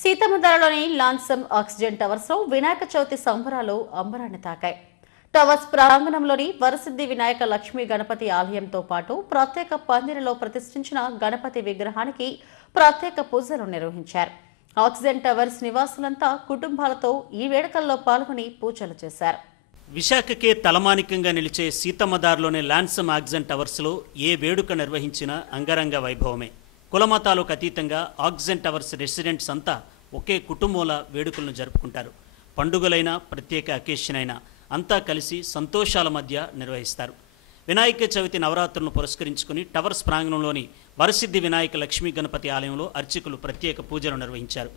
సీతమ్మధారలోని Lansum oxygen towers లో వినాయక చవితి సంబరాలు అంబరాన్ని తాకాయి. టవర్స్ ప్రాంగణంలోని వరసిద్ధి వినాయక లక్ష్మీ గణపతి ఆలయంతో పాటు ప్రత్యేక పందిరిలో ప్రతిష్ఠించిన గణపతి విగ్రహానికి ప్రత్యేక పూజలు నిర్వహించారు. ఆక్సిజన్ టవర్స్ నివాసులంతా కుటుంబాలతో ఈ వేడుకల్లో పాల్గొని పూజలు చేశారు. విశాఖకే తలమానికంగా నిలిచే సీతమ్మధారలోని లాన్సమ్ ఆక్సిజన్ టవర్స్లో ఏ వేడుక నిర్వహించినా అంగరంగ వైభవమే. కులమతాలకు అతీతంగా ఆక్సిజన్ టవర్స్ రెసిడెంట్స్ అంతా ఒకే కుటుంబంలా వేడుకలను జరుపుకుంటారు. పండుగలైనా ప్రత్యేక అకేషన్ అయినా అంతా కలిసి సంతోషాల మధ్య నిర్వహిస్తారు. వినాయక చవితి నవరాత్రులను పురస్కరించుకుని టవర్స్ ప్రాంగణంలోని వరసిద్ధి వినాయక లక్ష్మీ గణపతి ఆలయంలో అర్చకులు ప్రత్యేక పూజలు నిర్వహించారు.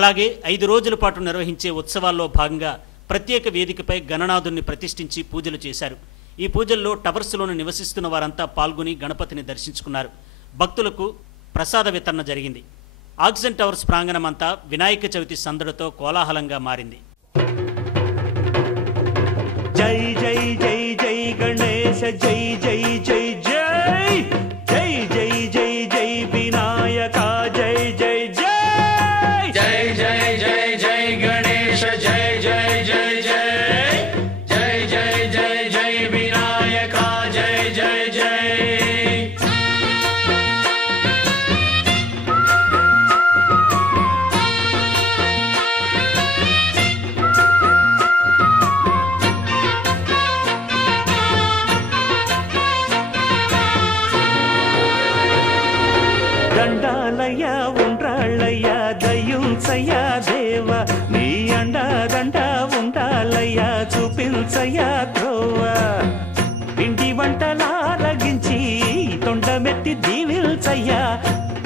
అలాగే 5 రోజుల పాటు నిర్వహించే ఉత్సవాల్లో భాగంగా ప్రత్యేక వేదికపై గణనాథుని ప్రతిష్ఠించి పూజలు చేశారు. ఈ పూజల్లో టవర్స్లోని నివసిస్తున్న వారంతా పాల్గొని గణపతిని దర్శించుకున్నారు. భక్తులకు ప్రసాద వితరణ జరిగింది. ఆక్సిజన్ టవర్స్ ప్రాంగణం అంతా వినాయక చవితి సందడితో కోలాహలంగా మారింది. జై జై జై జై గణేశ జై జై జై జై జై జై జై జై వినాయక జై జై జై జై జై జై జై గణేశ జై జై జై జై జై జై జై జై వినాయక జై జై జై. 'దండాలయ్యా ఉండ్రాళ్ళయ్యా దయ్యుంచయ్యా దేవ నీ అండాదండ ఉండాలయ్యా చూపించయ్యా త్రోవ ఇంటి వంటలారగించి తొండమెత్తి దీవిల్చయ్యా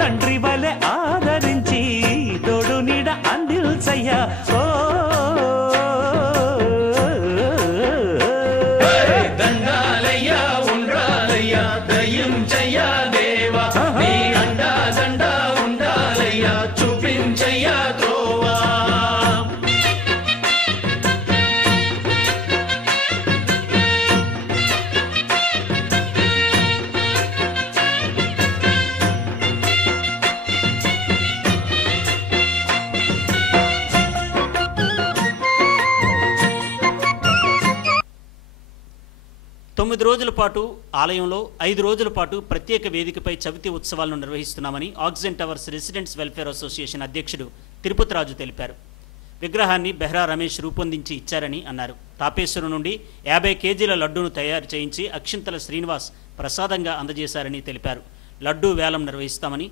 తండ్రి వలె ఆదరించి తోడు నీడ అందిల్చయ్యా ఓ దండాలయ్యా ఉండ్రాలయ్యా దయ్యుంచయ్యా దేవ నీ అండాదండ ఉండాలయ్యా చూపించయ్యా త్రోవా. తొమ్మిది రోజుల పాటు ఆలయంలో 5 రోజుల పాటు ప్రత్యేక వేదికపై చవితి ఉత్సవాలను నిర్వహిస్తున్నామని oxygen towers residents welfare association అధ్యక్షుడు తిరుపతి రాజు తెలిపారు. విగ్రహాన్ని బెహ్రా రమేష్ రూపొందించి ఇచ్చారని అన్నారు. తాపేశ్వరం నుండి 50 కేజీల లడ్డూను తయారు చేయించి అక్షింతల శ్రీనివాస్ ప్రసాదంగా అందజేశారని తెలిపారు. లడ్డూ వేలం నిర్వహిస్తామని,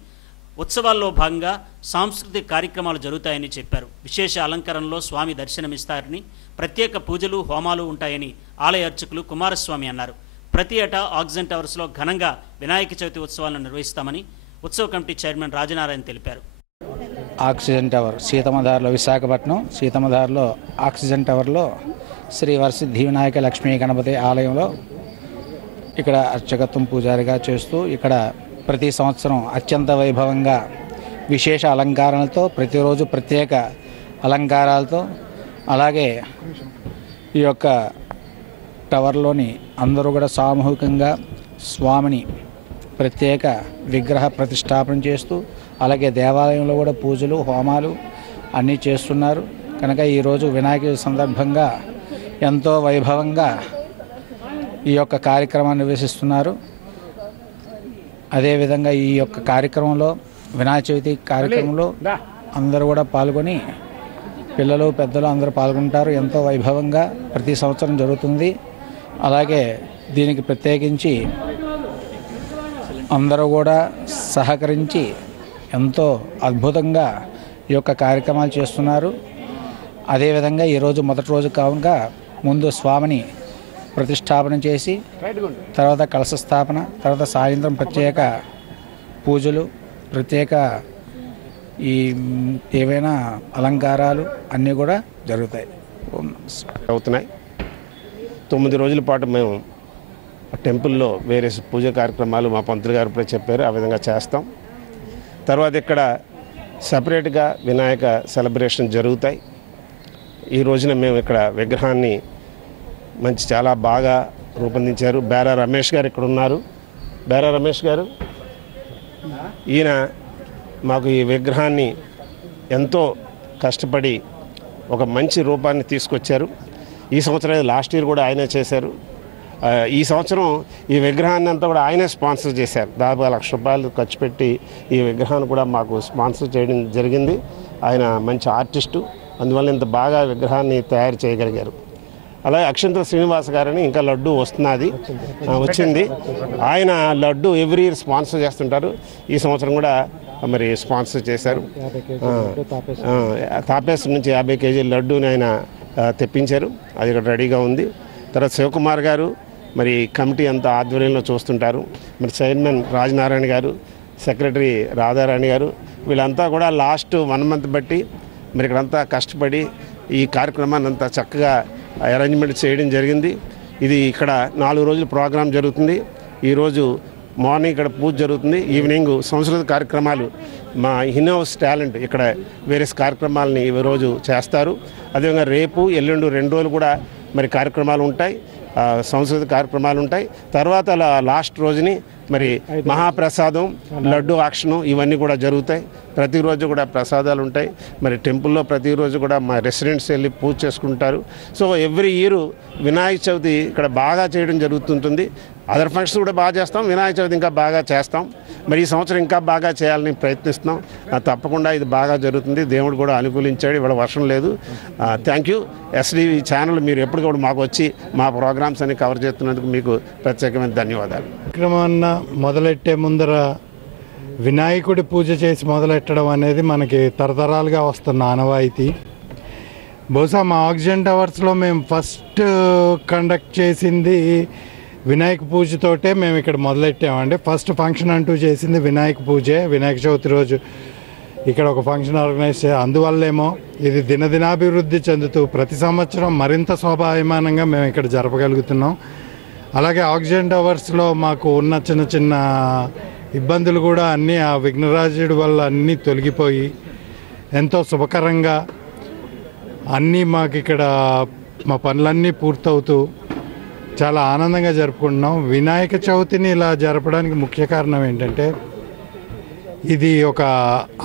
ఉత్సవాల్లో భాగంగా సాంస్కృతిక కార్యక్రమాలు జరుగుతాయని చెప్పారు. విశేష అలంకరణలో స్వామి దర్శనమిస్తారని, ప్రత్యేక పూజలు హోమాలు ఉంటాయని ఆలయ అర్చకులు కుమారస్వామి అన్నారు. ప్రతి ఏటా ఆక్సిజన్ టవర్స్లో ఘనంగా వినాయక చవితి ఉత్సవాలను నిర్వహిస్తామని ఉత్సవ కమిటీ చైర్మన్ రాజనారాయణ తెలిపారు. ఆక్సిజన్ టవర్ సీతమ్మధారలో, విశాఖపట్నం సీతమ్మధారలో ఆక్సిజన్ టవర్లో శ్రీ వరసిద్ధి వినాయక లక్ష్మీ గణపతి ఆలయంలో ఇక్కడ అర్చకత్వం పూజారిగా చేస్తూ ఇక్కడ ప్రతి సంవత్సరం అత్యంత వైభవంగా విశేష అలంకారాలతో, ప్రతిరోజు ప్రత్యేక అలంకారాలతో, అలాగే ఈ యొక్క టవర్లోని అందరూ కూడా సామూహికంగా స్వామిని ప్రత్యేక విగ్రహ ప్రతిష్టాపన చేస్తూ, అలాగే దేవాలయంలో కూడా పూజలు హోమాలు అన్నీ చేస్తున్నారు. కనుక ఈరోజు వినాయక సందర్భంగా ఎంతో వైభవంగా ఈ యొక్క కార్యక్రమాన్ని నిర్వహిస్తున్నారు. అదేవిధంగా ఈ యొక్క కార్యక్రమంలో వినాయక చవితి కార్యక్రమంలో అందరూ కూడా పాల్గొని పిల్లలు పెద్దలు అందరూ పాల్గొంటారు. ఎంతో వైభవంగా ప్రతి సంవత్సరం జరుగుతుంది. అలాగే దీనికి ప్రత్యేకించి అందరూ కూడా సహకరించి ఎంతో అద్భుతంగా ఈ యొక్క కార్యక్రమాలు చేస్తున్నారు. అదేవిధంగా ఈరోజు మొదటి రోజు కావున ముందు స్వామిని ప్రతిష్టాపన చేసి తర్వాత కలశ స్థాపన, తర్వాత సాయంత్రం ప్రత్యేక పూజలు, ప్రత్యేక ఈ ఏవైనా అలంకారాలు అన్నీ కూడా జరుగుతాయి అవుతున్నాయి. 9 రోజుల పాటు మేము టెంపుల్లో వేరే పూజ కార్యక్రమాలు మా పంతులు గారు ఇప్పుడే చెప్పారు, ఆ విధంగా చేస్తాం. తర్వాత ఇక్కడ సపరేట్గా వినాయక సెలబ్రేషన్ జరుగుతాయి. ఈ రోజున మేము ఇక్కడ విగ్రహాన్ని చాలా బాగా రూపొందించారు. బేరా రమేష్ గారు ఇక్కడ ఉన్నారు. బేరా రమేష్ గారు ఈయన మాకు ఈ విగ్రహాన్ని ఎంతో కష్టపడి ఒక మంచి రూపాన్ని తీసుకొచ్చారు. ఈ సంవత్సరం లాస్ట్ ఇయర్ కూడా ఆయనే చేశారు. ఈ సంవత్సరం ఈ విగ్రహాన్ని అంతా కూడా ఆయనే స్పాన్సర్ చేశారు. దాదాపు ₹1,00,000 ఖర్చు పెట్టి ఈ విగ్రహాన్ని కూడా మాకు స్పాన్సర్ చేయడం జరిగింది. ఆయన మంచి ఆర్టిస్టు, అందువల్ల ఇంత బాగా విగ్రహాన్ని తయారు చేయగలిగారు. అలాగే అక్షంతల శ్రీనివాస్ గారని ఇంకా లడ్డు వచ్చింది. ఆయన లడ్డు ఎవ్రీ ఇయర్ స్పాన్సర్ చేస్తుంటారు. ఈ సంవత్సరం కూడా మరి స్పాన్సర్ చేశారు. తాపేశ్వరం నుంచి 50 కేజీల లడ్డూని ఆయన తెప్పించారు. అది ఇక్కడ రెడీగా ఉంది. తర్వాత శివకుమార్ గారు మరి కమిటీ అంతా ఆధ్వర్యంలో చూస్తుంటారు. మరి చైర్మన్ రాజనారాయణ గారు, సెక్రటరీ రాధారాణి గారు, వీళ్ళంతా కూడా లాస్ట్ 1 మంత్ బట్టి మరి ఇక్కడంతా కష్టపడి ఈ కార్యక్రమాన్ని అంతా చక్కగా అరేంజ్మెంట్ చేయడం జరిగింది. ఇది ఇక్కడ 4 రోజులు ప్రోగ్రాం జరుగుతుంది. ఈరోజు మార్నింగ్ ఇక్కడ పూజ జరుగుతుంది. ఈవినింగ్ సంస్కృత కార్యక్రమాలు మా ఇన్హౌస్ టాలెంట్ ఇక్కడ వేరే కార్యక్రమాలని ఈ రోజు చేస్తారు. అదేవిధంగా రేపు ఎల్లుండి 2 రోజులు కూడా మరి కార్యక్రమాలు ఉంటాయి, సంస్కృత కార్యక్రమాలు ఉంటాయి. తర్వాత లాస్ట్ రోజుని మరి మహాప్రసాదం, లడ్డు ఆక్షను ఇవన్నీ కూడా జరుగుతాయి. ప్రతిరోజు కూడా ప్రసాదాలు ఉంటాయి. మరి టెంపుల్లో ప్రతిరోజు కూడా మా రెసిడెంట్స్ వెళ్ళి పూజ చేసుకుంటారు. So every year Vinayaka Chavithi ఇక్కడ బాగా చేయడం జరుగుతుంటుంది. అదర్ ఫంక్షన్స్ కూడా బాగా చేస్తాం, వినాయక చవితి ఇంకా బాగా చేస్తాం. మరి ఈ సంవత్సరం ఇంకా బాగా చేయాలని ప్రయత్నిస్తున్నాం. తప్పకుండా ఇది బాగా జరుగుతుంది. దేవుడు కూడా అనుకూలించాడు. ఇవాళ వర్షం లేదు. థ్యాంక్ యూ ఎస్డివి ఛానల్, మీరు ఎప్పుడు కూడా మాకు వచ్చి మా ప్రోగ్రామ్స్ అన్ని కవర్ చేస్తున్నందుకు మీకు ప్రత్యేకమైన ధన్యవాదాలు. కార్యక్రమాన్న మొదలెట్టే ముందర వినాయకుడి పూజ చేసి మొదలెట్టడం అనేది మనకి తరతరాలుగా వస్తున్న ఆనవాయితీ. బహుశా మా ఆక్సిజన్ టవర్స్లో మేము ఫస్ట్ కండక్ట్ చేసింది వినాయక పూజతోటే మేము ఇక్కడ మొదలెట్టామండి. ఫస్ట్ ఫంక్షన్ అంటూ చేసింది వినాయక పూజే. వినాయక చవితి రోజు ఇక్కడ ఒక ఫంక్షన్ ఆర్గనైజ్ అందువల్లేమో ఇది దినదినాభివృద్ధి చెందుతూ ప్రతి సంవత్సరం మరింత శోభాయమానంగా మేము ఇక్కడ జరపగలుగుతున్నాం. అలాగే ఆక్సిజన్ టవర్స్లో మాకు ఉన్న చిన్న చిన్న ఇబ్బందులు కూడా అన్నీ ఆ విఘ్నరాజుడి వల్ల అన్నీ తొలగిపోయి ఎంతో శుభకరంగా అన్నీ మాకు ఇక్కడ మా పనులన్నీ పూర్తవుతూ చాలా ఆనందంగా జరుపుకుంటున్నాం. వినాయక చవితిని ఇలా జరపడానికి ముఖ్య కారణం ఏంటంటే ఇది ఒక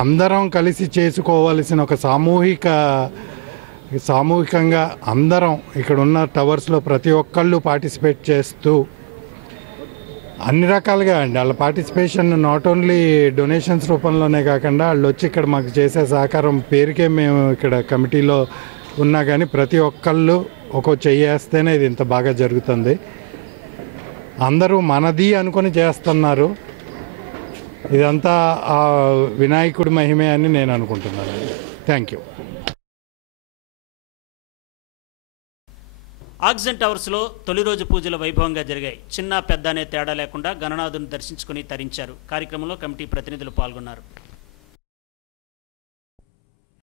అందరం కలిసి చేసుకోవలసిన ఒక సామూహికంగా అందరం ఇక్కడ ఉన్న టవర్స్లో ప్రతి ఒక్కళ్ళు పార్టిసిపేట్ చేస్తూ అన్ని రకాలుగా అండి వాళ్ళ పార్టిసిపేషన్ నాట్ ఓన్లీ డొనేషన్స్ రూపంలోనే కాకుండా వాళ్ళు వచ్చి ఇక్కడ మాకు చేసే సహకారం పేరుకే మేము ఇక్కడ కమిటీలో ఉన్నా కానీ ప్రతి ఒక్కళ్ళు ఒక్కో చెయ్యేస్తేనే ఇది ఇంత బాగా జరుగుతుంది. అందరూ మనది అనుకొని చేస్తున్నారు. ఇదంతా ఆ వినాయకుడి మహిమే అని నేను అనుకుంటున్నాను. Thank you. ఆక్సిజన్ టవర్స్లో తొలి రోజు పూజలు వైభవంగా జరిగాయి. చిన్న పెద్ద అనే తేడా లేకుండా గణనాథుని దర్శించుకుని తరించారు. కార్యక్రమంలో కమిటీ ప్రతినిధులు పాల్గొన్నారు.